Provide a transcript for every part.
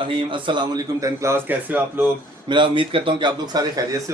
रहीम अस्सलाम वालेकुम 10 क्लास। कैसे हो आप लोग? मेरा उम्मीद करता हूँ कि आप लोग सारे खैरियत से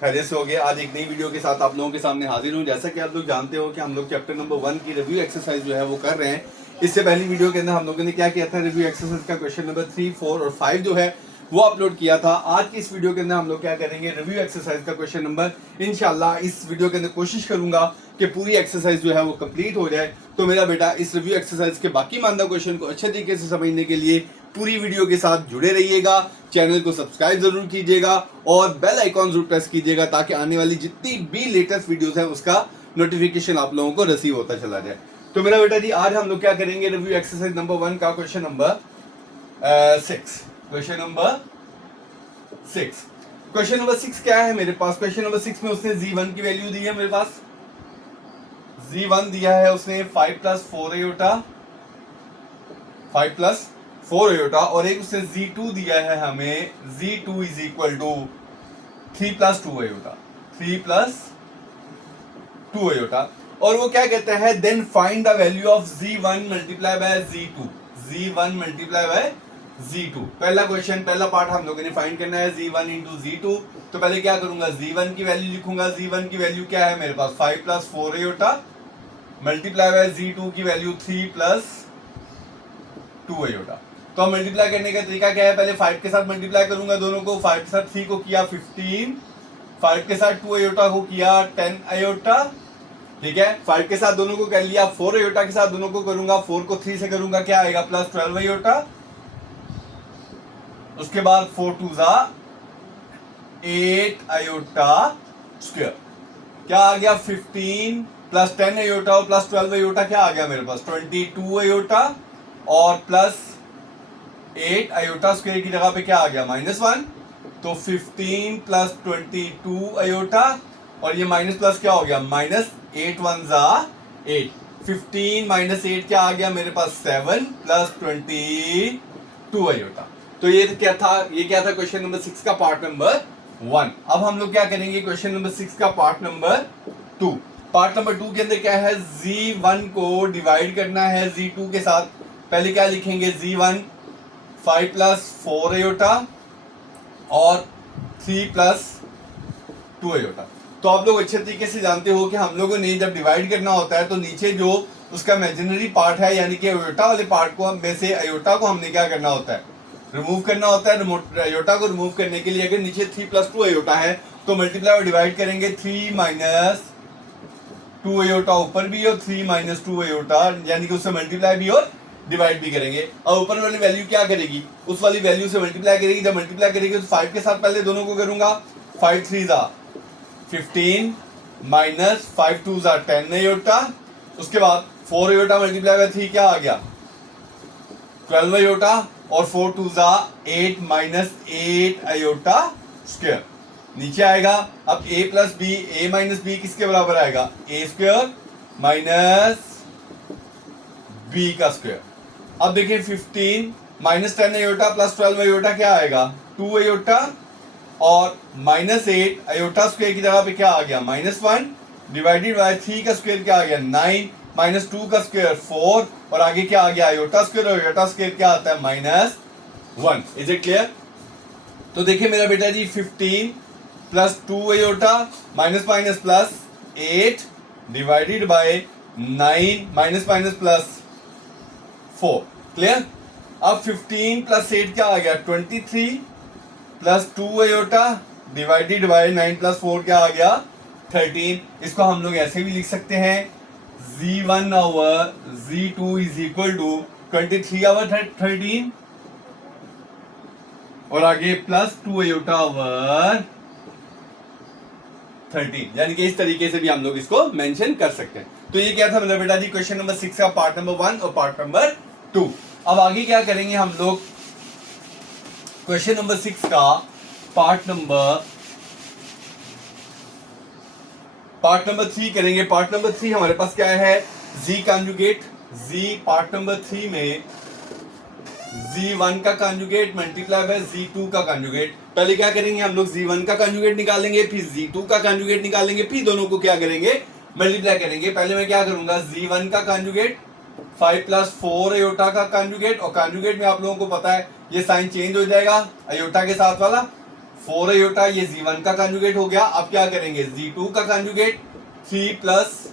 खैरियत से होगे। आज एक नई वीडियो के साथ आप लोगों के सामने हाजिर हूँ। जैसा कि आप लोग जानते हो कि हम लोग चैप्टर नंबर 1 की रिव्यू एक्सरसाइज जो है वो कर रहे हैं। इससे पहली वीडियो के अंदर हम लोगों ने क्या किया था, रिव्यू एक्सरसाइज का क्वेश्चन नंबर 3, 4 और 5 जो है वो अपलोड किया था। आज की इस वीडियो के अंदर हम लोग क्या करेंगे, रिव्यू एक्सरसाइज का क्वेश्चन नंबर इंशाल्लाह इस वीडियो के अंदर कोशिश करूंगा कि पूरी एक्सरसाइज जो है वो कंप्लीट हो जाए। तो मेरा बेटा इस रिव्यू एक्सरसाइज के बाकी मानदा क्वेश्चन को अच्छे तरीके से समझने के लिए पूरी वीडियो के साथ जुड़े रहिएगा। चैनल को सब्सक्राइब जरूर कीजिएगा और बेल आइकॉन जरूर प्रेस कीजिएगा ताकि आने वाली जितनी भी लेटेस्ट वीडियोस है उसका नोटिफिकेशन आप लोगों को रिसीव होता चला जाए। तो मेरा बेटा जी आज हम लोग क्या करेंगे, रिव्यू एक्सरसाइज नंबर 1 का question number 6। Question number 6 question number 6 क्या है मेरे पास? क्वेश्चन नंबर 6 में उसने z1 की वैल्यू दी है। मेरे पास z1 दिया है उसने 5 + 4 आयोटा, 5 + 4 आयोटा, और एक उसने z2 दिया है हमें, z2 = 3 + 2 आयोटा, 3 + 2 आयोटा। और वो क्या कहता है, then find the value of z1 × z2, z1 × z2। पहला क्वेश्चन, पहला पार्ट हम लोगों ने फाइंड करना है z1 × z2। तो पहले क्या करूंगा, z1 की वैल्यू लिखूंगा। z1 की वैल्यू क्या है मेरे पास, 5 + 4 आयोटा × z2 की वैल्यू 3 + 2 आयोटा। तो मल्टीप्लाई करने का तरीका क्या है, पहले 5 के साथ मल्टीप्लाई करूंगा दोनों को। 5 के साथ 3 को किया 15, 5 के साथ 2 आयोटा को किया 10 आयोटा, ठीक है। 5 के साथ दोनों को कर लिया, 4 आयोटा के साथ दोनों को करूंगा, 4 को 3 से करूंगा क्या आएगा, +12 आयोटा। उसके बाद 4 × 2 = 8 आयोटा स्क्वायर। क्या आ गया, 15 + 10 आयोटा और +12 आयोटा क्या आ गया मेरे पास, 22 आयोटा, और +8 आयोटा स्क्वायर की जगह पे क्या आ गया, -1। तो 15 + 22 आयोटा, और ये माइनस प्लस क्या हो गया, -8 × 1 = 8। 15 - 8 क्या आ गया मेरे पास, 7 + 22 आयोटा। तो ये क्या था, ये क्या था क्वेश्चन नंबर 6 का पार्ट नंबर 1। अब हम लोग क्या करेंगे, क्वेश्चन नंबर 6 का पार्ट नंबर 2। पार्ट नंबर 2 के अंदर क्या है, z1 को डिवाइड करना है z2 के साथ। पहले क्या लिखेंगे, z1 5 + 4 आयोटा और 3 + 2 आयोटा। तो आप लोग अच्छे तरीके से जानते हो कि हम लोगों ने जब डिवाइड करना होता है तो नीचे जो उसका इमेजिनरी पार्ट है यानी कि आयोटा वाले पार्ट को में से आयोटा को हमने क्या करना होता है, रिमूव करना होता है। आयोटा को रिमूव करने के लिए अगर नीचे 3 + 2 आयोटा है तो मल्टीप्लाई और डिवाइड करेंगे, 3 - 2 आयोटा ऊपर भी और 3 - 2 आयोटा, यानी कि उससे मल्टीप्लाई भी और डिवाइड भी करेंगे। और ऊपर वाली वैल्यू क्या करेगी, उस वाली वैल्यू से मल्टीप्लाई करेगी। जब मल्टीप्लाई करेगी तो 5 के साथ पहले दोनों को करूंगा, 5 × 3 = 15 - 5 × 2 = 10 आयोटा। उसके बाद 4 आयोटा मल्टीप्लाई बाय 3 क्या आ गया, 12 आयोटा, और 4 × 2 = 8 - 8 आयोटा स्क्वायर। नीचे आएगा अब a + b, a - b किसके बराबर आएगा, a² - b का स्क्वायर। अब देखिए 15 - 10 आयोटा +12 आयोटा क्या आएगा, 2 आयोटा, और -8 आयोटा स्क्वायर की जगह पे क्या आ गया, -1 डिवाइडेड बाय 3 का स्क्वायर क्या आ गया, 9 -2 का स्क्वायर 4, और आगे क्या आ गया, आयोटा स्क्वायर, और आयोटा स्क्वायर क्या आता है, -1। Is it clear? तो देखिए मेरा बेटा जी 15 + 2 आयोटा -+8 डिवाइडेड बाय 9 -+4। क्लियर? अब 15 + 8 क्या आ गया, 23 + 2 आयोटा डिवाइडेड बाय 9 + 4 क्या आ गया, 13। इसको हम लोग ऐसे भी लिख सकते हैं, z1 over z2 = 23/13, और आगे +2 आयोटा over 13, यानी कि इस तरीके से भी हम लोग इसको मेंशन कर सकते हैं। तो ये क्या था मेरा बेटा जी, क्वेश्चन नंबर 6 का पार्ट नंबर 1 और पार्ट नंबर 2। अब आगे क्या करेंगे हम लोग, क्वेश्चन नंबर 6 का पार्ट नंबर 3 करेंगे। पार्ट नंबर 3 हमारे पास क्या है, z conjugate. z part number 3 में z1 का कॉन्जुगेट मल्टीप्लाई बाय z2 का कॉन्जुगेट। पहले क्या करेंगे हम लोग, z1 का कॉन्जुगेट निकालेंगे, फिर z2 का कॉन्जुगेट निकालेंगे, फिर दोनों को क्या करेंगे, मल्टीप्लाई करेंगे। पहले मैं क्या करूंगा, z1 का कॉन्जुगेट 5 + 4 आयोटा का कॉन्जुगेट, और कॉन्जुगेट में आप लोगों को पता है ये साइन चेंज हो जाएगा अयोटा के साथ वाला, 4 अयोटा, ये Z1 का कंजुगेट हो गया। अब क्या करेंगे, Z2 का कंजुगेट 3 प्लस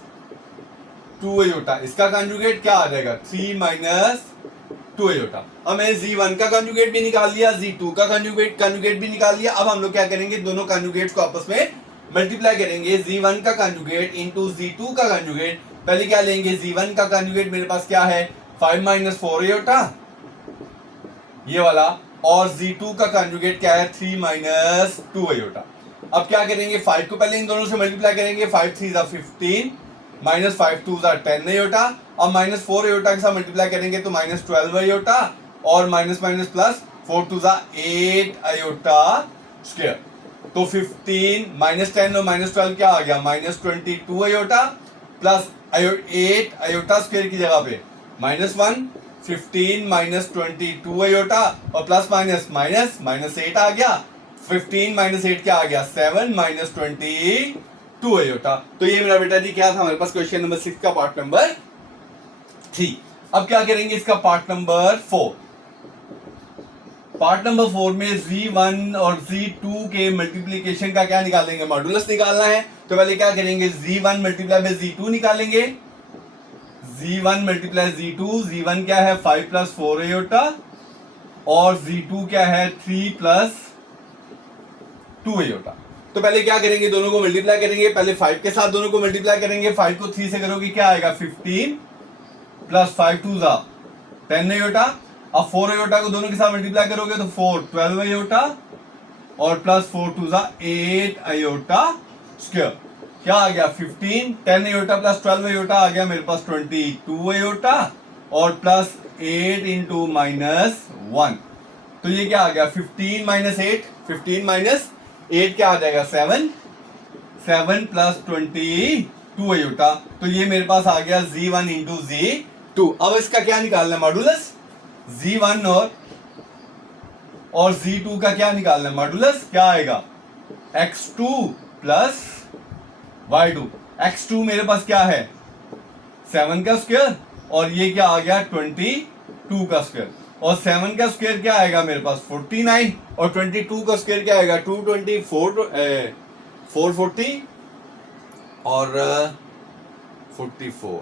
2 अयोटा, इसका कंजुगेट क्या आ जाएगा 3 माइनस 2 अयोटा। अब मैंने Z1 का कंजुगेट भी निकाल लिया, Z2 का कंजुगेट भी निकाल लिया। अब हम लोग क्या करेंगे, दोनों कंजुगेट्स को आपस में मल्टीप्लाई करेंगे। Z1 का कंजुगेट इंटू Z2 का कंजुगेट। पहले क्या लेंगे, Z1 का कंजुगेट मेरे पास क्या है 5 माइनस 4 अयोटा ये वाला, और Z2 का कंजुगेट क्या है 3 माइनस 2 अयोटा। अब क्या करेंगे, 5 को पहले इन दोनों से मल्टीप्लाई करेंगे, 5 3 15 माइनस 5 2 10 अयोटा। अब माइनस 4 अयोटा के साथ मल्टीप्लाई करेंगे तो माइनस 12 अयोटा, और minus minus plus 4 2 8 iota square. तो 15 माइनस 10 और माइनस 12 क्या आ गया minus 22 iota, plus 8 iota square की जगह पे -1, 15 माइनस 22 अयोटा, और प्लस माइनस माइनस माइनस 8 आ गया, 15 माइनस 8 क्या आ गया 7 माइनस 22 अयोटा। तो ये मेरा बेटा जी क्या था हमारे पास क्वेश्चन नंबर 6 का पार्ट नंबर 3। अब क्या करेंगे इसका पार्ट नंबर 4। पार्ट नंबर 4 में Z1 और Z2 के मल्टीप्लीकेशन का क्या निकालेंगे, मॉडुलस निकालना है। तो पहले क्या करेंगे, Z1 मल्टीप्लाई बाय Z2 निकालेंगे। Z1 मल्टीप्लाई Z2, Z1 क्या है 5 प्लस 4 अयोटा, और Z2 क्या है 3 प्लस 2 अयोटा। तो पहले क्या करेंगे, दोनों को मल्टीप्लाई करेंगे। पहले 5 के साथ दोनों को मल्टीप्लाई करेंगे, 5 को 3 से करोगे क्या आएगा 15 प्लस 5 2 10 अयोटा। अब 4 अयोटा को दोनों के साथ मल्टीप्लाई करोगे तो 4 12 अयोटा, और प्लस 4 2 8 अयोटा स्क्वायर। क्या आ गया 15, 10 अयोटा प्लस 12 अयोटा आ गया मेरे पास 22 अयोटा, और प्लस 8 इंटू -1। तो ये क्या आ गया 15 माइनस 8, 15 माइनस 8 क्या आ जाएगा 7, 7 प्लस 22 अयोटा। तो ये मेरे पास आ गया Z1 इंटू Z2। अब इसका क्या निकालना है मॉडुलस, Z1 और Z2 का क्या निकालना है मॉडुलस, क्या आएगा x2 प्लस y2। x2 मेरे पास क्या है 7 का स्क्वायर, और ये क्या आ गया 22 का स्क्वायर, और 7 का स्क्वायर क्या आएगा मेरे पास 49, और 22 का स्क्वायर क्या आएगा 224 440 और 44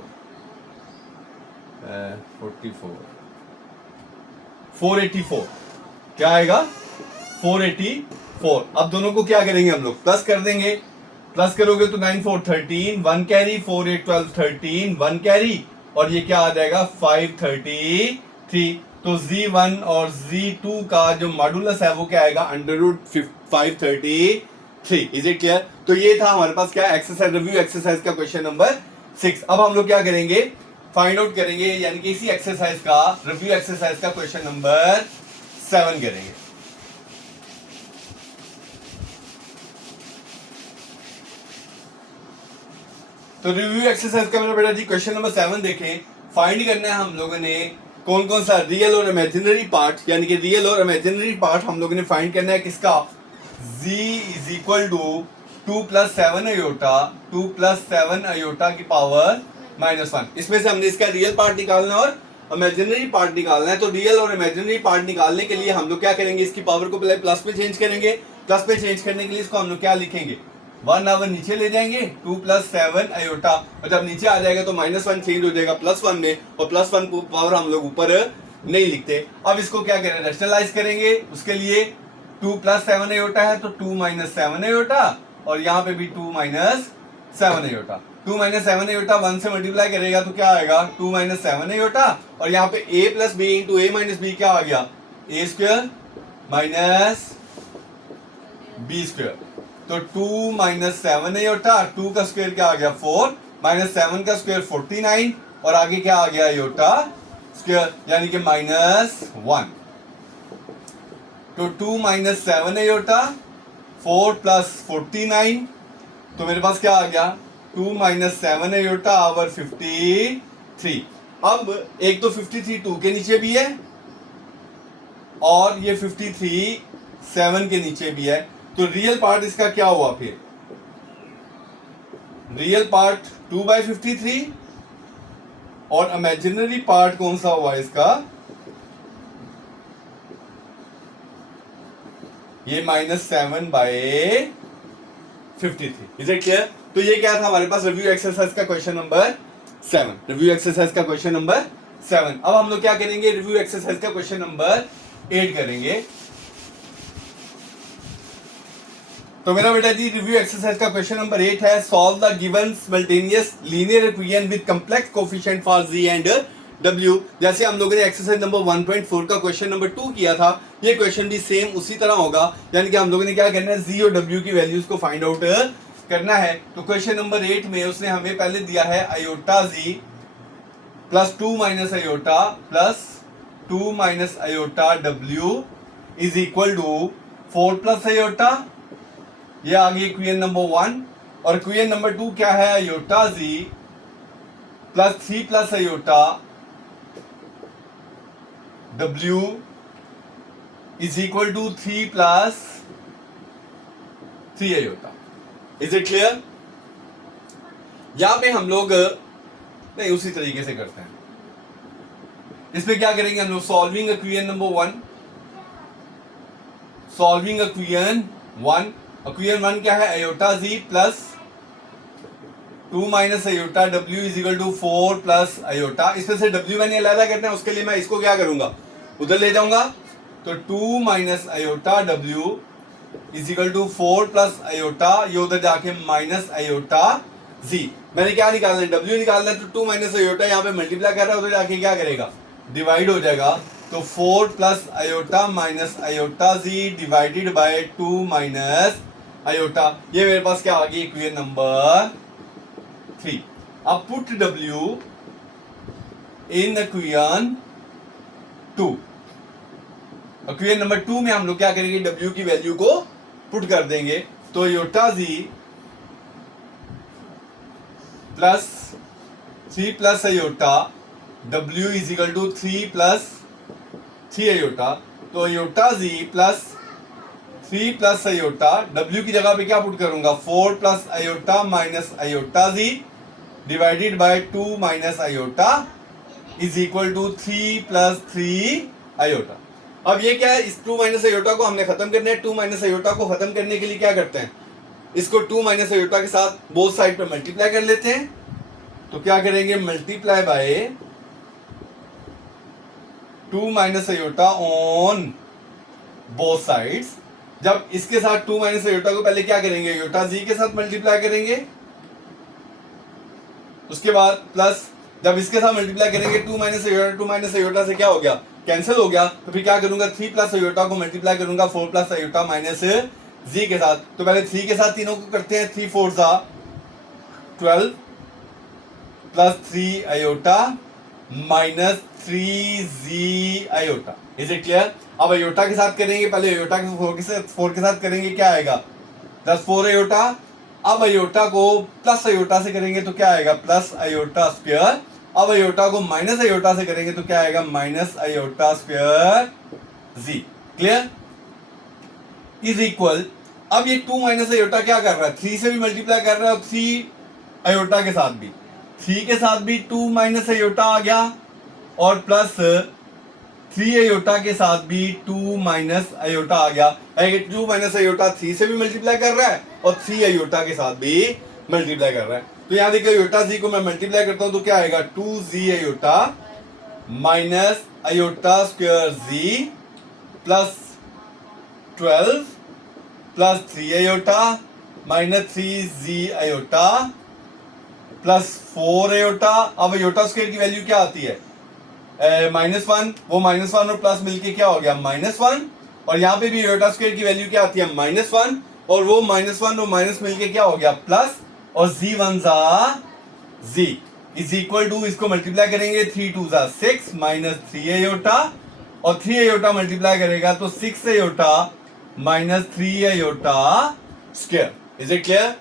484 क्या आएगा 484। अब दोनों को क्या करेंगे हम लोग, प्लस कर देंगे। प्लस करोगे तो 9 4 13 1 कैरी, 4 8 12 13 1 कैरी, और ये क्या आ जाएगा 533। तो Z1 और Z2 का जो मॉडुलस है वो क्या आएगा √533। Is it clear. तो ये था हमारे पास क्या एक्सरसाइज, रिव्यू एक्सरसाइज का क्वेश्चन नंबर 6। अब हम लोग क्या करेंगे, फाइंड आउट करेंगे, यानी कि इसी एक्सरसाइज का रिव्यू एक्सरसाइज का क्वेश्चन नंबर 7 करेंगे। तो रिव्यू एक्सरसाइज का मेरा बेटा जी क्वेश्चन नंबर 7 देखें। फाइंड करना है हम लोगों ने कौन कौन सा रियल और इमेजिनरी पार्ट, यानी कि रियल और इमेजिनरी पार्ट हम लोगों ने फाइंड करना है किसका, z is equal to 2 plus 7 iota, 2 plus 7 iota की पावर -1। इसमें से हमने इसका रियल पार्ट निकालना है और इमेजिनरी पार्ट निकालना है। तो रियल और इमेजिनरी पार्ट निकालने के लिए हम लोग क्या करेंगे, इसकी पावर को पहले प्लस पे चेंज करेंगे। प्लस पे चेंज करने के लिए इसको हम लोग क्या लिखेंगे 1 आवर नीचे ले जाएंगे, 2 प्लस 7 अयोटा, और जब नीचे आ जाएगा तो -1 चेंज हो जाएगा +1 में, और +1 पावर हम लोग ऊपर नहीं लिखते। अब इसको क्या करें, रेशनलाइज करेंगे। उसके लिए 2 प्लस 7 अयोटा है तो 2 माइनस 7 अयोटा, और यहाँ पे भी 2 माइनस 7 अयोटा। 2 माइनस 7 अयोटा 1 से मल्टीप्लाई करेगा तो क्या आएगा 2 माइनस 7 अयोटा, और यहाँ पे a plus b into a minus b क्या आ गया a square minus b square. तो 2 माइनस 7 अयोटा, 2 का स्क्वायर क्या आ गया 4, माइनस 7 का स्क्वायर 49, और आगे क्या आ गया अयोटा स्क्वायर, यानी कि -1। तो 2 माइनस 7 अयोटा, 4 प्लस 49, तो मेरे पास क्या आ गया 2 माइनस 7 अयोटा आवर 53। अब एक तो 53 2 के नीचे भी है, और ये 53 7 के नीचे भी है। तो रियल पार्ट इसका क्या हुआ, फिर रियल पार्ट 2/53, और इमेजिनरी पार्ट कौन सा हुआ इसका ये -7/53। Is it clear? तो ये क्या था हमारे पास रिव्यू एक्सरसाइज का क्वेश्चन नंबर 7, रिव्यू एक्सरसाइज का क्वेश्चन नंबर 7। अब हम लोग क्या करेंगे, रिव्यू एक्सरसाइज का क्वेश्चन नंबर 8 करेंगे। तो मेरा बेटा जी रिव्यू एक्सरसाइज का क्वेश्चन नंबर 8 है, solve the given simultaneous linear equation with complex coefficient for z and w। जैसे हम लोगों ने एक्सरसाइज नंबर 1.4 का क्वेश्चन नंबर 2 किया था, ये क्वेश्चन भी सेम उसी तरह होगा। यानी कि हम लोगों ने क्या करना है, z और w की वैल्यूज को फाइंड आउट करना है। तो क्वेश्चन नंबर 8 में उसने हमें पहले दिया है iota z plus 2 minus iota plus 2 minus iota w is equal to 4 plus iota, ये आ गई इक्वेशन नंबर 1। और इक्वेशन नंबर 2 क्या है, iota z plus 3 plus iota w is equal to 3 plus 3 iota. Is it clear? यहां पे हम लोग नहीं उसी तरीके से करते हैं। इसमें क्या करेंगे हम लोग, solving equation number 1, solving equation 1। Equation 1 क्या है, iota z plus 2 minus iota w is equal to 4 plus iota. इसमें से w मैंने अलग करना है, उसके लिए मैं इसको क्या करूंगा, उधर ले जाऊंगा। तो 2 minus iota w is equal to 4 plus iota, ये उधर जाके माइनस आयोटा z। मैंने क्या निकालना है, w निकालना है। तो 2 माइनस आयोटा यहाँ पे मल्टीप्लाई कर रहा है, उधर जाके क्या करेगा, डिवाइड हो जाएगा। तो 4 plus iota minus iota z divided by 2 minus iota. ये मेरे पास क्या आ गई, इक्वेशन नंबर 3। अब पुट w इन इक्वेशन 2। इक्वेशन नंबर 2 में हम लोग क्या करेंगे, w की वैल्यू को पुट कर देंगे। तो iota z plus 3 plus iota w is equal to 3 plus 3 iota. तो iota z plus 3 plus iota, w की जगह पे क्या पुट करूंगा, 4 plus iota minus iota z divided by 2 minus iota is equal to 3 plus 3 iota. अब ये क्या है, इस 2 माइनस आयोटा को हमने खत्म करना है। 2 माइनस आयोटा को खत्म करने के लिए क्या करते हैं, इसको 2 माइनस आयोटा के साथ बोथ साइड पे मल्टीप्लाई कर लेते हैं। तो क्या करेंगे, multiply by 2 minus iota on both sides. जब इसके साथ 2 माइनस आयोटा को पहले क्या करेंगे, आयोटा z के साथ मल्टीप्लाई करेंगे, उसके बाद प्लस जब इसके साथ मल्टीप्लाई करेंगे 2 माइनस आयोटा, 2 माइनस आयोटा से क्या हो गया, कैंसिल हो गया। तो फिर क्या करूंगा, 3 प्लस आयोटा को मल्टीप्लाई करूंगा 4 प्लस आयोटा माइनस z के साथ। तो पहले 3 के साथ तीनों को करते हैं, 3 4 12 plus 3 iota minus 3z iota. Is it clear? अब आयोटा के साथ करेंगे, पहले आयोटा के 4 के साथ करेंगे, क्या आएगा, प्लस 4 आयोटा। अब आयोटा को प्लस आयोटा से करेंगे तो क्या आएगा, प्लस आयोटा स्क्वायर। अब आयोटा को माइनस आयोटा से करेंगे तो क्या आएगा, minus iota square z। Clear? Is equal, अब ये 2 माइनस आयोटा क्या कर रहा है, 3 से भी मल्टीप्लाई कर रहा है और 3 आयोटा के साथ भी, 3 के साथ भी 2 माइनस आयोटा आ गया और प्लस 3 आयोटा के साथ भी 2 माइनस आयोटा आ गया। 2 माइनस आयोटा 3 से भी मल्टीप्लाई कर रहा है और 3 आयोटा के साथ भी मल्टीप्लाई कर रहा है। तो यहाँ देखिए आयोटा z को मैं मल्टीप्लाई करता हूं तो क्या आएगा, 2z iota minus iota square z plus 12 plus 3 iota minus 3z iota plus 4 iota. अब आयोटा स्क्वायर की वैल्यू क्या आती है, -1, वो -1 और प्लस मिलके क्या हो गया, -1। और यहाँ पे भी आयोटा स्क्वायर की वैल्यू क्या आती है, -1 और वो -1 और माइनस मिलके क्या हो गया, प्लस। और z1 z is equal to, इसको मल्टीप्लाई करेंगे 3 2 6 माइनस 3 आयोटा और 3 आयोटा मल्टीप्लाई करेगा तो 6 iota minus 3 iota square. Is it clear?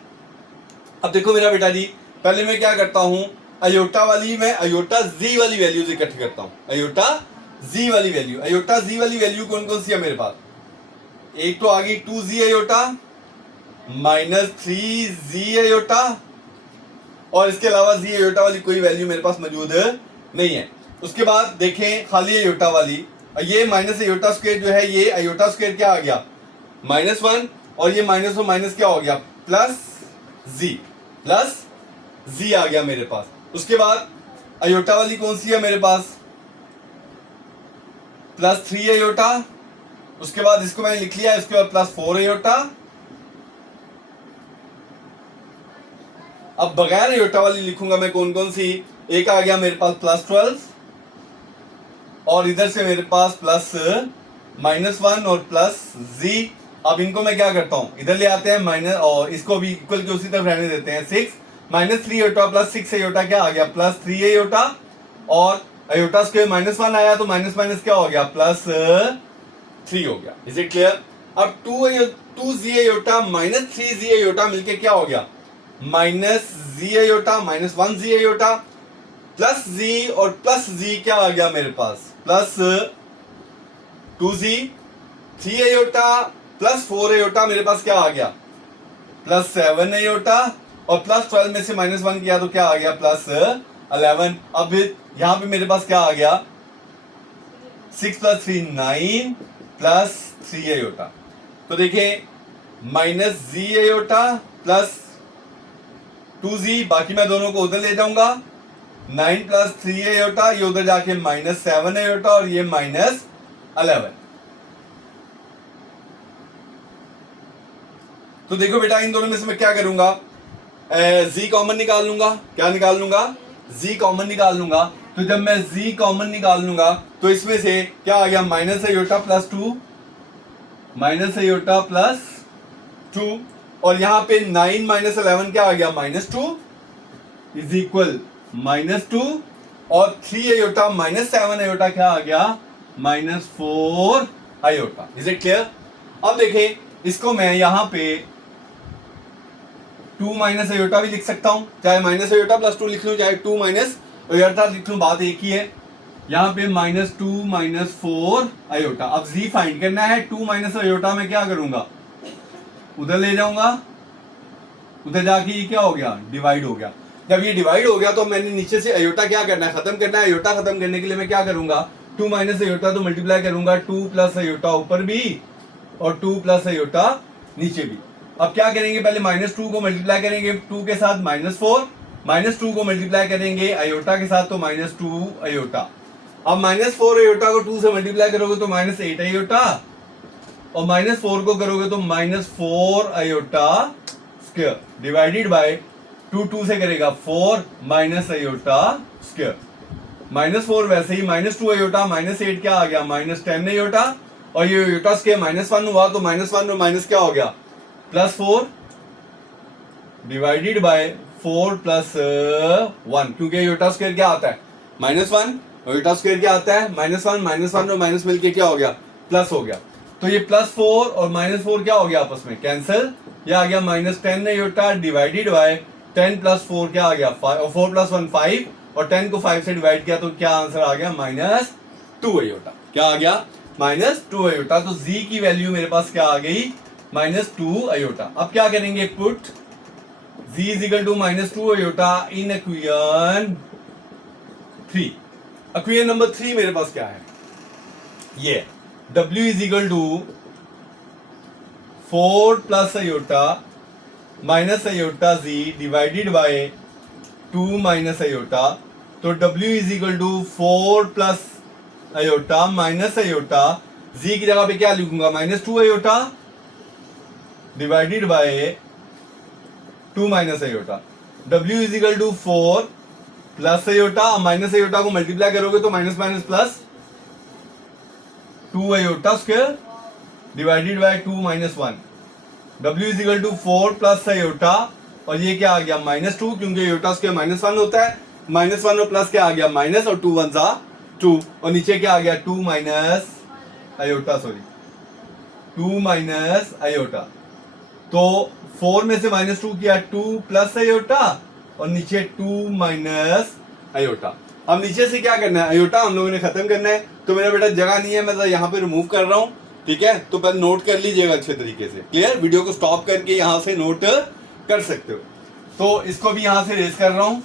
अब देखो मेरा बेटा जी, पहले मैं क्या करता हूं, आयोटा वाली मैं आयोटा z वाली वैल्यूज इकट्ठी करता हूं। आयोटा z वाली वैल्यू, आयोटा z वाली वैल्यू कौन कौन सी है मेरे पास, एक तो आ गई 2z iota minus 3z iota और इसके अलावा z आयोटा वाली कोई वैल्यू मेरे पास मौजूद नहीं है। उसके बाद देखें खाली आयोटा वाली, ये माइनस आयोटा स्क्वायर जो है, ये आयोटा स्क्वायर क्या आ गया, -1 और ये माइनस और माइनस क्या हो गया, प्लस जी आ गया मेरे पास। उसके बाद अयोटा वाली कौन सी है मेरे पास, +3 अयोटा। उसके बाद इसको मैंने लिख लिया, इसके बाद +4 अयोटा। अब बगैर अयोटा वाली लिखूंगा मैं कौन कौन सी, एक आ गया मेरे पास +12 और इधर से मेरे पास +-1 और +z। अब इनको मैं क्या करता हूं, इधर ले आते हैं माइनस और इसको भी इक्वल के उसी तरफ रहने देते हैं। 6 -3 अयोटा +6 अयोटा क्या आ गया, +3 अयोटा और अयोटा स्क्वायर -1 आया तो माइनस माइनस क्या हो गया, +3 हो गया। Is it clear. अब 2z अयोटा -3z अयोटा मिलके क्या हो गया, -z iota -1z iota +z और +z क्या आ गया मेरे पास, +2z 3 अयोटा +4 अयोटा मेरे पास क्या आ गया, +7 अयोटा और +12 में से -1 किया तो क्या आ गया, +11। अब यहां पे मेरे पास क्या आ गया, 6 + 3 9 +3 अयोटा। तो देखिए -z अयोटा +2z, बाकी मैं दोनों को उधर ले जाऊंगा, 9 + 3 अयोटा, ये उधर जाके -7 अयोटा और ये -11। तो देखो बेटा इन दोनों में से मैं क्या करूंगा, z कॉमन निकाल लूंगा। क्या निकाल लूंगा, z कॉमन निकाल लूंगा। तो जब मैं z कॉमन निकाल लूंगा तो इसमें से क्या आ गया, -अयोटा +2 -अयोटा +2 और यहां पे 9 - 11 क्या आ गया, -2 इज इक्वल -2 और 3 अयोटा -7 अयोटा क्या आ गया, -4 अयोटा। Is it clear. अब देखें इसको मैं यहां पे 2 - अयोटा भी लिख सकता हूं, चाहे -अयोटा +2 लिख लूं, चाहे 2 - अयोटा लिख लूं, बात एक ही है। यहां पे -2 - 4 अयोटा। अब z फाइंड करना है, 2 - अयोटा में क्या करूंगा, उधर ले जाऊंगा, उधर जाके ये क्या हो गया, डिवाइड हो गया। जब ये डिवाइड हो गया तो मैंने नीचे से अयोटा क्या करना है, खत्म करना है। अयोटा खत्म करने के लिए मैं क्या करूंगा, 2 - अयोटा तो मल्टीप्लाई करूंगा 2 + अयोटा ऊपर भी और 2 + अयोटा नीचे भी। अब क्या करेंगे, पहले -2 को मल्टीप्लाई करेंगे 2 के साथ -4, -2 को मल्टीप्लाई करेंगे अयोटा के साथ तो -2 अयोटा। अब -4 अयोटा को 2 से मल्टीप्लाई करोगे तो -8 अयोटा और -4 को करोगे तो -4 अयोटा स्क्वायर डिवाइडेड बाय 2 से करेगा 4 अयोटा स्क्वायर। -4 वैसे ही -2 अयोटा -8 क्या आ गया, -10 अयोटा और ये अयोटा स्क्वायर -1 हुआ तो -1 और माइनस क्या हो गया, +4 डिवाइडेड बाय 4 + 1 क्योंकि अयोटा स्क्वायर क्या आता है, -1, अयोटा स्क्वायर क्या आता है, -1 और माइनस मिलके क्या हो गया, प्लस हो गया। तो ये +4 और -4 क्या हो गया आपस में कैंसिल, ये आ गया -10 अयोटा डिवाइडेड बाय 10 + 4 क्या आ गया, 4 + 1 5 और 10 को 5 से डिवाइड किया तो क्या आंसर आ गया, -2 अयोटा। क्या आ गया, -2 अयोटा। तो z की वैल्यू मेरे पास क्या आ गई, -2 अयोटा। अब क्या करेंगे, put z = -2 iota in equation 3। Equation number 3 मेरे पास क्या है, ये w = 4 + iota iota z divided by 2 - iota. तो w = 4 + अयोटा अयोटा, z की जगह पे क्या लिखूंगा, -2 iota divided by 2 - iota. w = 4 + iota minus iota को मल्टीप्लाई करोगे तो minus minus plus 2 iota square divided by 2 - 1। w = 4 + iota और ये क्या आ गया, -2 क्योंकि अयोटा स्क्वायर -1 होता है, -1 और प्लस क्या आ गया, माइनस और 2 1 2 और नीचे क्या आ गया, 2 - अयोटा, सॉरी 2 - अयोटा। तो 4 में से -2 किया 2 + अयोटा और नीचे 2 - अयोटा। अब नीचे से क्या करना है, अयोटा हम लोगों ने खत्म करना है। तो मेरा बेटा जगह नहीं है, मैं तो यहाँ पे रिमूव कर रहा हूँ, ठीक है। तो पहले नोट कर लीजिएगा अच्छे तरीके से, क्लियर। वीडियो को स्टॉप करके यहाँ से नोट कर सकते हो। तो इसको भी यहाँ से रेज कर रहा हूँ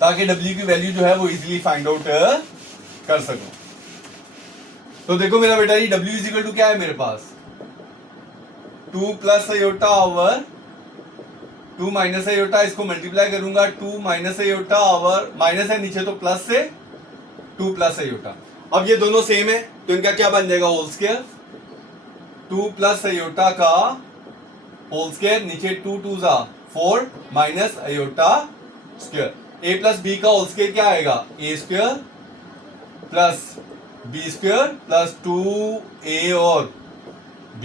ताकि w की वैल्यू जो है वो इजीली फाइंड आउट कर सकूं। तो देखो मेरा बेटा, ये w = क्या है मेरे पास, 2 plus iota over 2 minus iota, इसको मल्टीप्लाई करूंगा 2 माइनस आयोटा ओवर, माइनस है नीचे तो प्लस से 2 प्लस आयोटा। अब ये दोनों सेम है तो इनका क्या बन जाएगा होल स्क्वायर, 2 प्लस आयोटा का होल स्क्वायर, नीचे 2 2 जा 4 minus iota square, a plus b का होल स्क्वायर क्या आएगा a square plus b square plus 2a और b,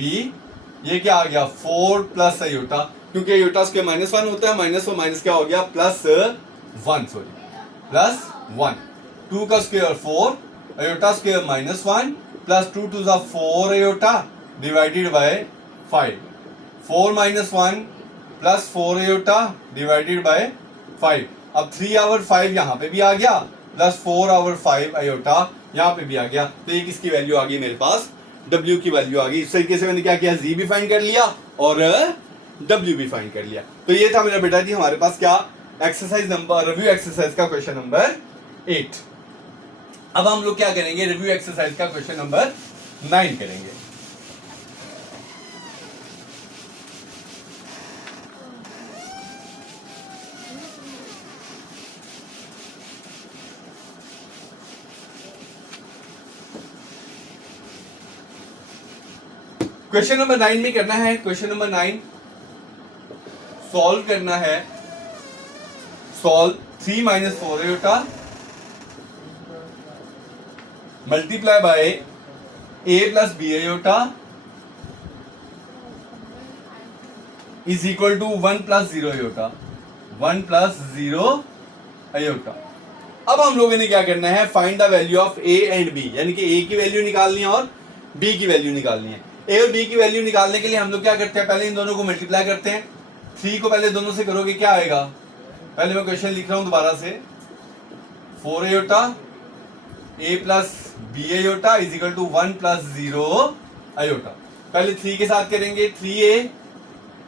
ये क्या आ गया 4 प्लस आयोटा, क्योंकि आयोटा स्क्वायर -1 होता है, माइनस और माइनस क्या हो गया प्लस 1, सॉरी प्लस 1, 2 का square 4 iota square -1 plus 2 2 4 iota divided by 5, 4 minus 1 plus 4 iota divided by 5। अब 3 ओवर 5 यहाँ पे भी आ गया प्लस 4 ओवर 5 आयोटा यहाँ पे भी आ गया, तो ये किसकी वैल्यू आ गई मेरे पास W की वैल्यू आ गई। इस तरीके से मैंने क्या किया Z भी फाइंड कर लिया और W भी फाइंड कर लिया। तो ये था मेरा बेटा जी हमारे पास क्या एक्सरसाइज नंबर रिव्यू एक्सरसाइज का क्वेश्चन नंबर 8। अब हम लोग क्या करेंगे रिव्यू एक्सरसाइज का क्वेश्चन नंबर 9 करेंगे। क्वेश्चन नंबर 9 में करना है, क्वेश्चन नंबर 9 सॉल्व करना है, solve 3 minus 4 iota multiply by a plus b iota is equal to 1 plus 0 iota, 1 plus 0 iota. अब हम लोगों ने क्या करना है find the value of a and b, यानी कि a की वैल्यू निकालनी है और b की वैल्यू निकालनी है। a और b की वैल्यू निकालने के लिए हम लोग क्या करते हैं पहले इन दोनों को मल्टीप्लाई करते हैं, 3 को पहले दोनों से करोगे क्या आएगा, पहले मैं क्वेश्चन लिख रहा हूं दोबारा से, 4 iota a plus b iota is equal to 1 plus 0 iota. पहले 3 के साथ करेंगे 3a,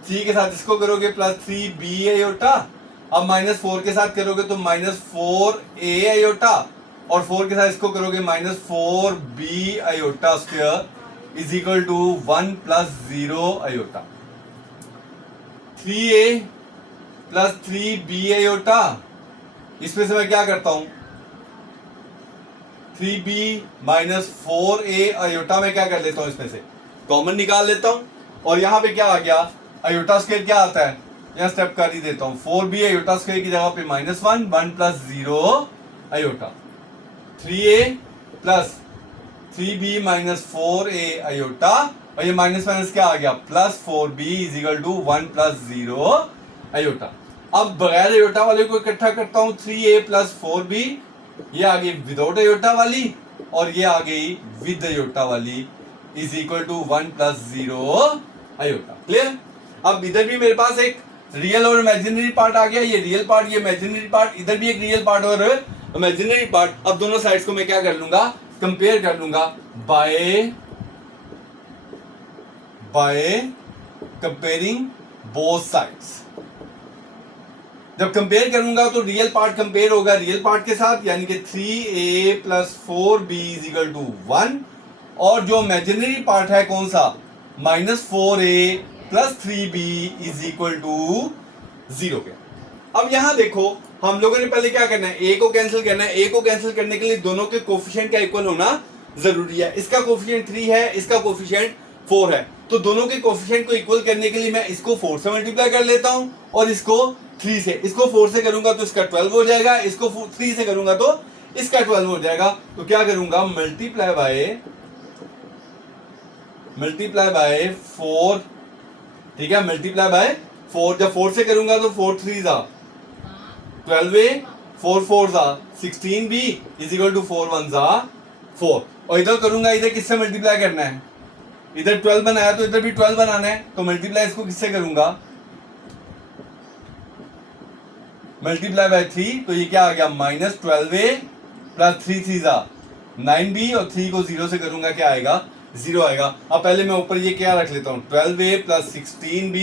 3 के साथ इसको करोगे प्लस 3b आयोटा, अब माइनस 4 के साथ करोगे तो माइनस 4a आयोटा, और 4 के साथ इसको करोगे minus 4b iota square is equal to 1 plus 0 iota. 3a plus 3b iota, इसमें से मैं क्या करता हूं 3b माइनस 4a आयोटा में क्या कर लेता हूं इसमें से कॉमन निकाल लेता हूं, और यहां पे क्या आ गया आयोटा स्क्वायर क्या आता है यहां स्टेप कर ही देता हूं, 4b आयोटा स्क्वायर की जगह पे -1 1 plus 0 iota, 3a plus 3b minus 4a iota, और ये माइनस माइनस क्या आ गया plus 4b is equal to 1 plus 0 iota. अब बगैर आयोटा वाले को इकट्ठा करता हूं 3a प्लस 4b, ये आ गई विदाउट आयोटा वाली और ये आ गई विद आयोटा वाली is equal to 1 plus 0 iota. Clear. अब इधर भी मेरे पास एक रियल और इमेजिनरी पार्ट आ गया, ये रियल पार्ट ये इमेजिनरी पार्ट, इधर भी एक रियल पार्ट और इमेजिनरी पार्ट। अब दोनों साइड्स को मैं क्या कर लूंगा कंपेयर कर लूंगा बाय कंपेयरिंग बोथ साइड्स। जब कंपेयर करूंगा तो रियल पार्ट कंपेयर होगा रियल पार्ट के साथ, यानी कि 3a plus 4b is equal to 1, और जो इमेजिनरी पार्ट है कौन सा -4a plus 3b is equal to 0 के। अब यहां देखो हम लोगों ने पहले क्या करना है a को कैंसिल करना है, a को कैंसिल करने के लिए दोनों के कोफिशिएंट का इक्वल होना जरूरी है। इसका कोफिशिएंट 3 है, इसका कोफिशिएंट 4 है, तो दोनों के कोफिशिएंट को इक्वल करने के लिए मैं इसको 4 से मल्टीप्लाई कर लेता हूं और इसको 3 से। इसको 4 से करूंगा तो इसका 12 हो जाएगा, इसको 3 से करूंगा तो इसका 12 हो जाएगा। तो क्या करूंगा मल्टीप्लाई बाय 4, ठीक है, मल्टीप्लाई बाय 4। जब 4 से करूंगा तो 4 3 जा 12a, 4 4 जा 16b इज इक्वल टू 4 1 जा 4। और इधर करूंगा, इधर किससे मल्टीप्लाई करना है, इधर 12 बनाया तो इधर भी 12 बनाना है, तो मल्टीप्लाई इसको किससे करूंगा मल्टीप्लाई बाय 3, तो ये क्या आ गया -12a प्लस 3 3 जा 9b, और 3 को 0 से करूंगा क्या आएगा 0 आएगा। अब पहले मैं ऊपर ये क्या रख लेता हूँ 12a plus 16b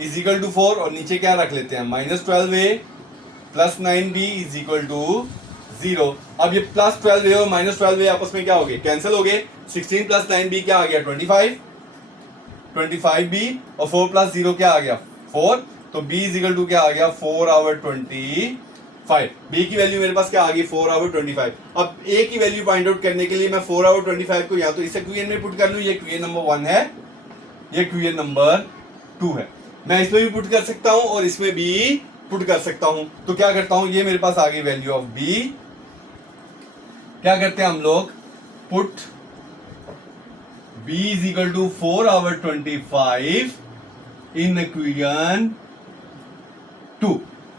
is equal to 4, और नीचे क्या रख लेते हैं -12a plus 9b is equal to 0। अब ये प्लस 12a और -12a आपस में क्या हो गए कैंसिल हो गए, 16 प्लस 9b क्या आ गया 25, 25b और 4 प्लस 0 क्या आ गया 4, तो b इज इक्वल टू क्या आ गया 4 आवर 25। b की वैल्यू मेरे पास क्या आ गई 4 आवर 25। अब a की वैल्यू फाइंड आउट करने के लिए मैं 4 आवर 25 को या तो इस इक्वेशन में पुट कर लूं, ये इक्वेशन नंबर 1 है, ये इक्वेशन नंबर 2 है। मैं इसमें भी पुट कर सकता हूं और इसमें भी पुट कर सकता हूं। तो क्या करता हूं, ये मेरे पास आ गई वैल्यू ऑफ b। क्या करते हैं हम लोग, put b is equal to 4 over 25 in equation 2।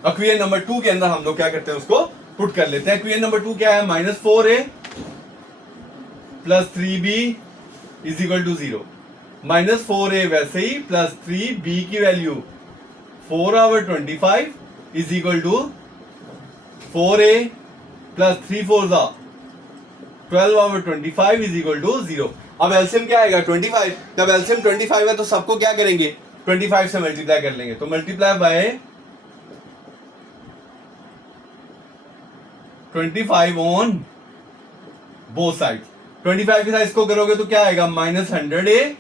Equation number 2 के अंदर हम लोग क्या करते हैं, उसको पुट कर लेते हैं। इक्वेशन नंबर 2 क्या है, -4a plus 3b is equal to 0। -4a वैसे ही प्लस 3b की value 4 over 25 is equal to 4a plus 3 4 12 over 25 is equal to 0। अब एलसीएम क्या आएगा 25। जब एलसीएम 25 है तो सबको क्या करेंगे 25 से मल्टीप्लाई कर लेंगे। तो multiply by 25 on both side. 25 के साथ इसको करोगे तो क्या आएगा -100a,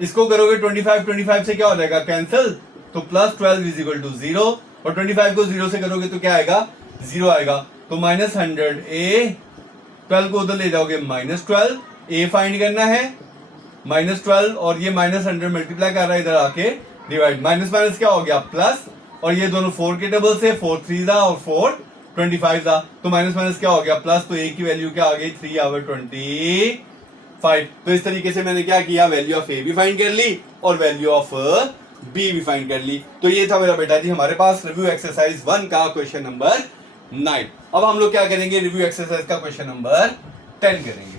इसको करोगे 25 से क्या हो जाएगा कैंसिल, तो प्लस 12 इज इक्वल टू 0 और 25 को 0 से करोगे तो क्या आएगा 0 आएगा। तो -100a, 12 को उधर ले जाओगे -12, a फाइंड करना है -12 और ये -100 मल्टीप्लाई कर रहा है इधर आके डिवाइड, माइनस माइनस क्या हो गया प्लस, और ये दोनों 4 के डबल से 4 3 था और 4 25 था, तो माइनस माइनस क्या हो गया प्लस, तो a की वैल्यू क्या आ गई 3 आवर 25। तो इस तरीके से मैंने क्या किया, वैल्यू ऑफ a भी फाइंड कर ली और वैल्यू ऑफ b भी फाइंड कर ली। तो ये था मेरा बेटा जी हमारे पास रिव्यू एक्सरसाइज 1 का क्वेश्चन नंबर 9। अब हम लोग क्या करेंगे, रिव्यू एक्सरसाइज का क्वेश्चन नंबर 10 करेंगे।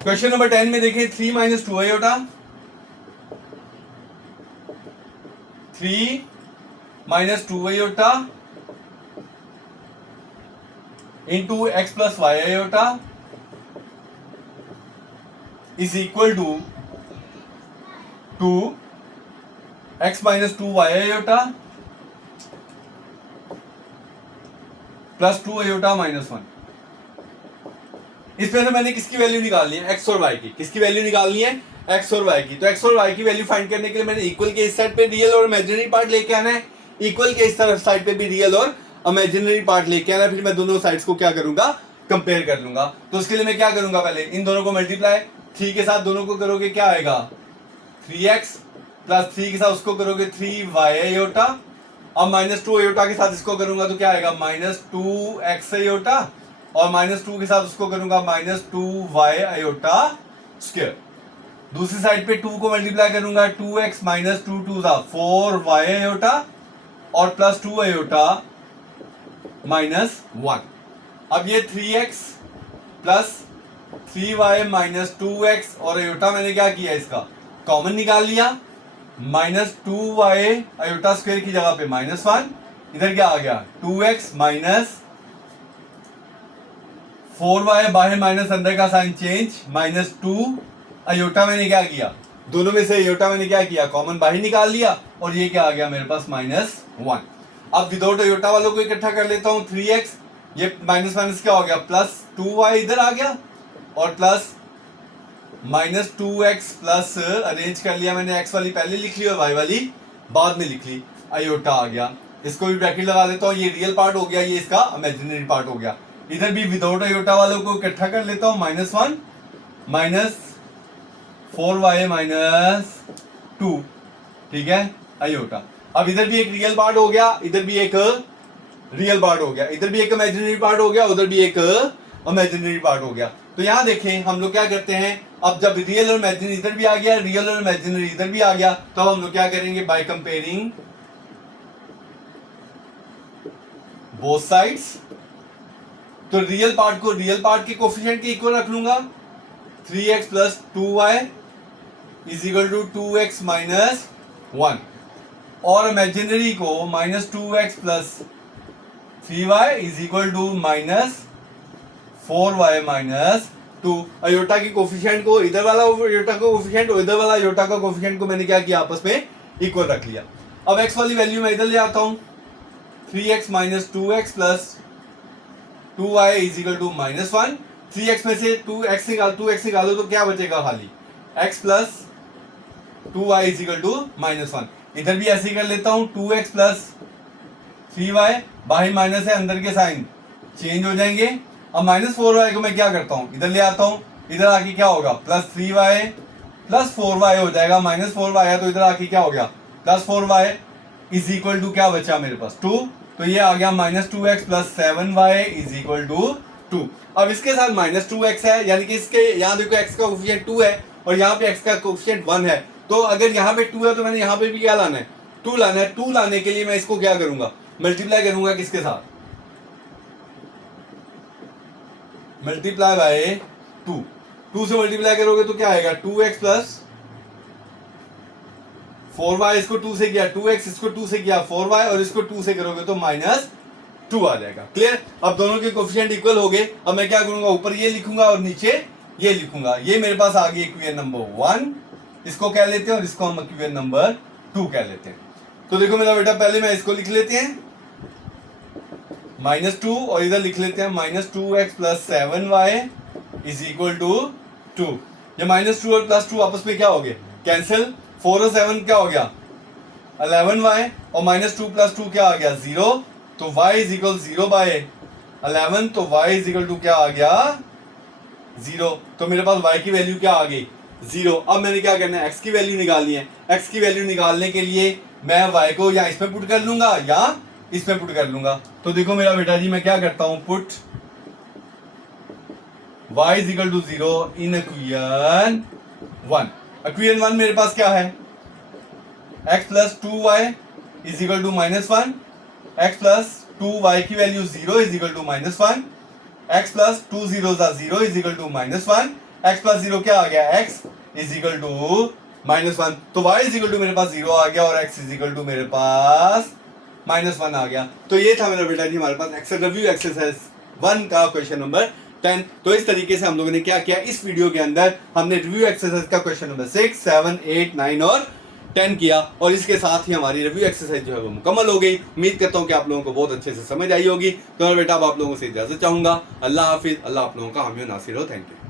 क्वेश्चन नंबर 10 में देखें 3 minus 2 iota, 3 minus 2 iota into x plus y iota is equal to 2 x minus 2 y iota plus 2 iota minus 1। इसमें से मैंने किसकी वैल्यू निकालनी है, एक्स और वाई की। किसकी वैल्यू निकालनी है, एक्स और वाई की। तो एक्स और वाई की वैल्यू फाइंड करने के लिए मैंने इक्वल के इस साइड पे रियल और इमेजिनरी पार्ट लेके आना है, इक्वल के इस तरफ साइड पे भी रियल और इमेजिनरी पार्ट लेके आना है। फिर मैं दोनों साइड्स को क्या करूंगा, कंपेयर कर लूंगा। तो उसके लिए मैं क्या करूंगा, पहले इन दोनों को मल्टीप्लाई 3 के साथ दोनों को करोगे क्या आएगा 3x प्लस 3 के साथ उसको करोगे 3y आयोटा, अब -2 आयोटा के साथ इसको करूंगा तो क्या आएगा -2x आयोटा, और -2 के साथ उसको करूंगा -2y आयोटा स्क्वायर। दूसरी साइड पे 2 को मल्टीप्लाई करूंगा 2x माइनस 2 2 था 4y आयोटा और प्लस 2 आयोटा -1। अब ये 3x plus 3y minus 2x और आयोटा मैंने क्या किया, इसका कॉमन निकाल लिया, -2y आयोटा स्क्वायर की जगह पे -1, इधर क्या आ गया 2x माइनस 4y, बाहर माइनस अंदर का साइन चेंज, -2 आयोटा मैंने क्या किया, दोनों में से आयोटा मैंने क्या किया कॉमन बाहर निकाल लिया और ये क्या आ गया मेरे पास -1। अब विदाउट आयोटा वालों को इकट्ठा कर लेता हूं 3x, ये माइनस माइनस क्या हो गया प्लस 2y इधर आ गया और प्लस -2x प्लस अरेंज कर लिया मैंने, x वाली पहले लिख ली और y वाली बाद में लिख ली, आयोटा आ गया। इसको भी ब्रैकेट लगा लेता हूँ, ये रियल पार्ट हो गया, ये इसका इमेजिनरी पार्ट हो गया। इधर भी विदाउट आयोटा वालों को इकट्ठा कर लेता हूँ, -1 माइनस 4y माइनस 2, ठीक है आयोटा। अब इधर भी एक रियल पार्ट हो गया, इधर भी एक रियल पार्ट हो गया, इधर भी एक इमेजिनरी पार्ट हो गया, उधर भी एक इमेजिनरी पार्ट हो गया। तो यहां देखें हम लोग क्या करते हैं, अब जब रियल और इमेजिनरी इधर भी आ गया, रियल और इमेजिनरी इधर भी आ गया, तो हम लोग क्या करेंगे, बाय कंपेयरिंग बोथ साइड्स। तो रियल पार्ट को रियल पार्ट के कोफिशिएंट के इक्वल रख लूंगा, 3x plus 2y is equal to 2x minus 1, और इमेजिनरी को -2x plus 3y is equal to -4y minus 2। Iota की कोफिशिएंट को इधर वाला आयोटा का कोफिशिएंट और इधर वाला आयोटा का कोफिशिएंट को मैंने क्या किया आपस में इक्वल रख लिया। अब x वाली वैल्यू मैं इधर ले आता हूं, 3x minus 2x plus 2y is equal to -1। 3x में से 2x निकालो तो क्या बचेगा, खाली x plus 2y is equal to -1। इधर भी ऐसे ही कर लेता हूं, 2x प्लस 3y, बाहर माइनस है, अंदर के साइन चेंज हो जाएंगे। अब -4y को मैं क्या करता हूं, इधर ले आता हूं, इधर आके क्या होगा, प्लस 3y प्लस 4y हो जाएगा। -4y है तो इधर आके क्या हो गया, plus 4y is equal to क्या बचा मेरे पास, 2। तो ये आ गया -2x plus 7y is equal to 2। अब इसके साथ -2x है, यानी कि इसके यहाँ देखो x का कोफिशिएंट 2 है और यहाँ पे x का कोफिशिएंट 1 है। तो अगर यहाँ पे 2 है तो मैंने यहाँ पे भी क्या लाना है, 2 लाना है। 2 लाने के लिए मैं इसको क्या करूंगा, मल्टीप्लाई करूंगा किसके साथ, मल्टीप्लाई बाय 2। 2 से मल्टीप्लाई करोगे तो क्या आएगा, 2x प्लस 4y, इसको 2 से किया 2x, इसको 2 से किया 4y और इसको 2 से करोगे तो -2 आ जाएगा। क्लियर। अब दोनों के कोफिशिएंट इक्वल हो गए। अब मैं क्या करूंगा, ऊपर ये लिखूंगा और नीचे ये लिखूंगा। ये मेरे पास आ गई इक्वेशन नंबर 1, इसको कह लेते हैं, और इसको हम इक्वेशन नंबर 2 कह लेते हैं। तो देखो मेरा बेटा, पहले मैं इसको लिख लेते हैं -2 और इधर लिख लेते हैं -2x plus 7y is equal to 2। ये -2 और +2 आपस में क्या हो गए, कैंसिल। 4 और 7 क्या हो गया, 11y, और -2 प्लस 2 क्या आ गया, 0। तो y इज इक्वल 0 बाय 11, तो y इज इक्वल टू क्या आ गया, 0। तो मेरे पास y की वैल्यू क्या आ गई, 0। अब मैंने क्या करना है, x की वैल्यू निकालनी है। x की वैल्यू निकालने के लिए मैं y को या इसमें पुट कर लूंगा या इसमें पुट कर लूंगा। तो देखो मेरा बेटा जी, मैं क्या करता हूं, put y is equal to 0 in equation 1। Equation 1 मेरे पास क्या है, x plus 2y is equal to -1, x plus 2y की value 0 is equal to -1, x plus 2 0 0 is equal to -1, x plus 0 क्या आ गया, x इज इक्वल टू -1। तो y is equal to मेरे पास 0 आ गया और x इज इक्वल टू मेरे पास -1 आ गया। तो ये था मेरा बेटा जी हमारे पास रिव्यू एक्सरसाइज 1 का क्वेश्चन नंबर 10। तो इस तरीके से हम लोगों ने क्या किया, इस वीडियो के अंदर हमने रिव्यू एक्सरसाइज का क्वेश्चन नंबर 6, 7, 8, 9 और 10 किया, और इसके साथ ही हमारी रिव्यू एक्सरसाइज जो है वो मुकम्मल हो गई। उम्मीद करता हूँ कि आप लोगों को बहुत अच्छे से समझ आई होगी। तो बेटा अब आप लोगों से इजाजत चाहूंगा। अल्लाह हाफिज। अल्लाह आप लोगों का हामी और नासिर हो। Thank you.